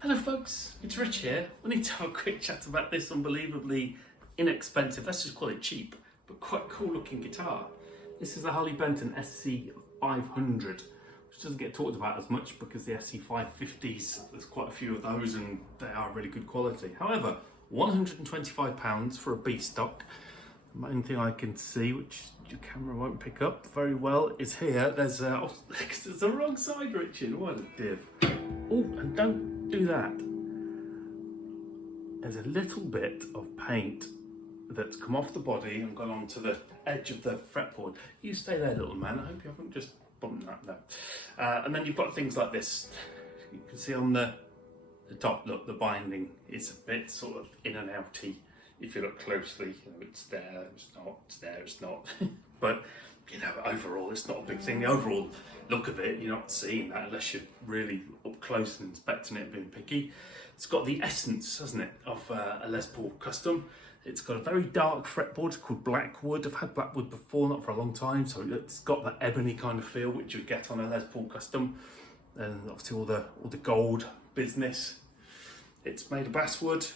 Hello folks, it's Rich here. We need to have a quick chat about this unbelievably inexpensive, let's just call it cheap, but quite cool looking guitar. This is the Harley Benton SC 500, which doesn't get talked about as much because the SC 550s, there's quite a few of those and they are really good quality. However, £125 for a B stock. The main thing I can see, which your camera won't pick up very well, is here. There's there's the wrong side, Richard. What a div. Oh, and don't do that. There's a little bit of paint that's come off the body and gone onto the edge of the fretboard. You stay there, little man. I hope you haven't just bumped that. No. And then you've got things like this. You can see on the top, look, the binding is a bit sort of in and outy. If you look closely, you know, it's there, it's not, it's there, it's not. But, you know, overall, it's not a big thing. The overall look of it, you're not seeing that unless you're really up close and inspecting it and being picky. It's got the essence, hasn't it, of a Les Paul Custom. It's got a very dark fretboard called Blackwood. I've had Blackwood before, not for a long time, so it's got that ebony kind of feel which you get on a Les Paul Custom. And obviously all the gold business. It's made of basswood.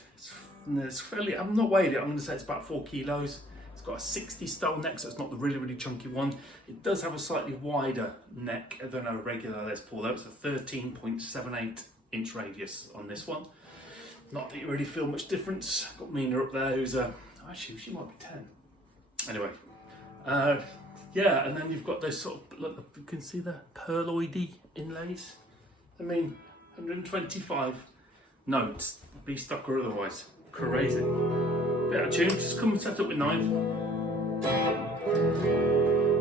It's fairly, I've not weighed it, I'm going to say it's about 4 kilos. It's got a 60 stone neck, so it's not the really chunky one. It does have a slightly wider neck than a regular Les Paul though. It's a 13.78 inch radius on this one. Not that you really feel much difference. Got Mina up there who's actually she might be 10. Anyway, yeah, and then you've got those sort of, look, you can see the pearloidy inlays. I mean, 125 notes, B stock or otherwise. Crazy. Bit out of tune, just come set up with 9.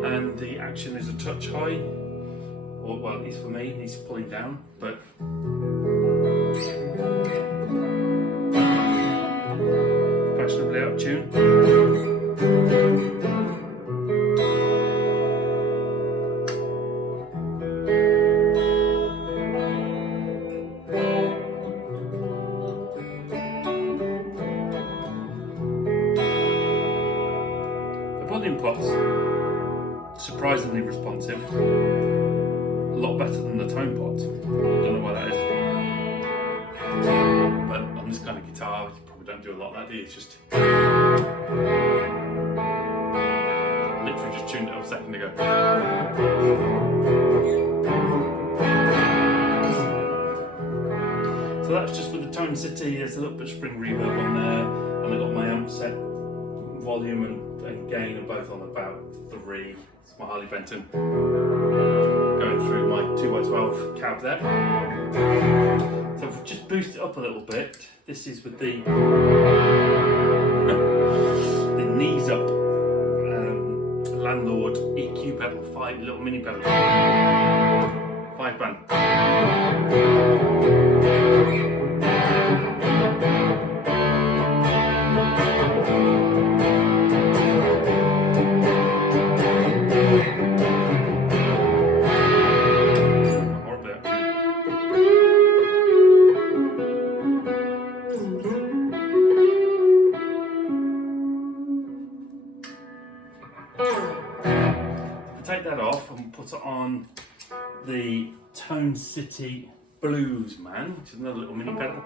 And the action is a touch high. Or, well, at least for me, it needs pulling down, but fashionably out of tune. Volume pot's surprisingly responsive, a lot better than the tone pot. Don't know why that is, but on this kind of guitar you probably don't do a lot of that, do you? It's just literally just tuned it up a second ago. So that's just with the Tone City. There's a little bit of spring reverb on there, and I got my amp set volume and gain are both on about 3. It's my Harley Benton going through my 2x12 cab there. So if we just boost it up a little bit, this is with the knees up Landlord EQ pedal, 5 little mini pedal, 5 band. Take that off and put it on the Tone City Blues Man, which is another little mini pedal.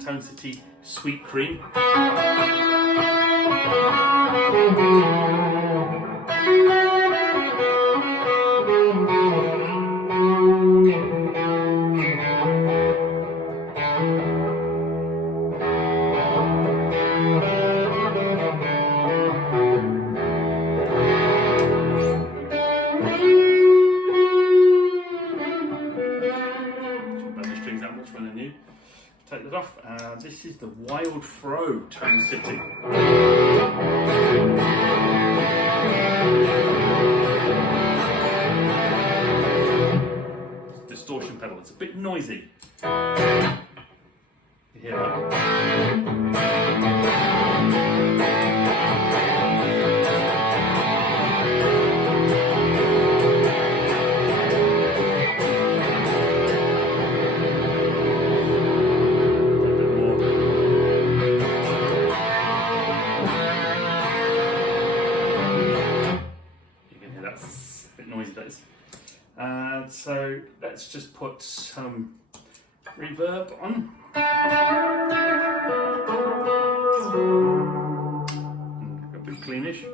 Tone City Sweet Cream. Take that off. This is the Wild Fro Tone City. Distortion pedal. It's a bit noisy. let's just put some reverb on. A bit cleanish.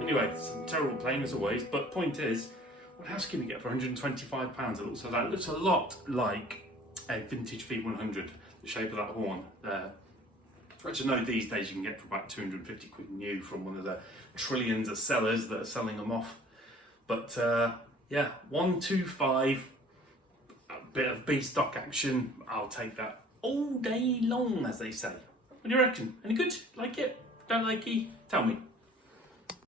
Anyway, some terrible playing as always, but point is, what else can you get for £125? It looks like that. It looks a lot like a vintage V100, the shape of that horn there. Which I know these days you can get for about 250 quid new from one of the trillions of sellers that are selling them off. But yeah, 125, a bit of B stock action, I'll take that all day long, as they say. What do you reckon? Any good? Like it? Don't like it? Tell me.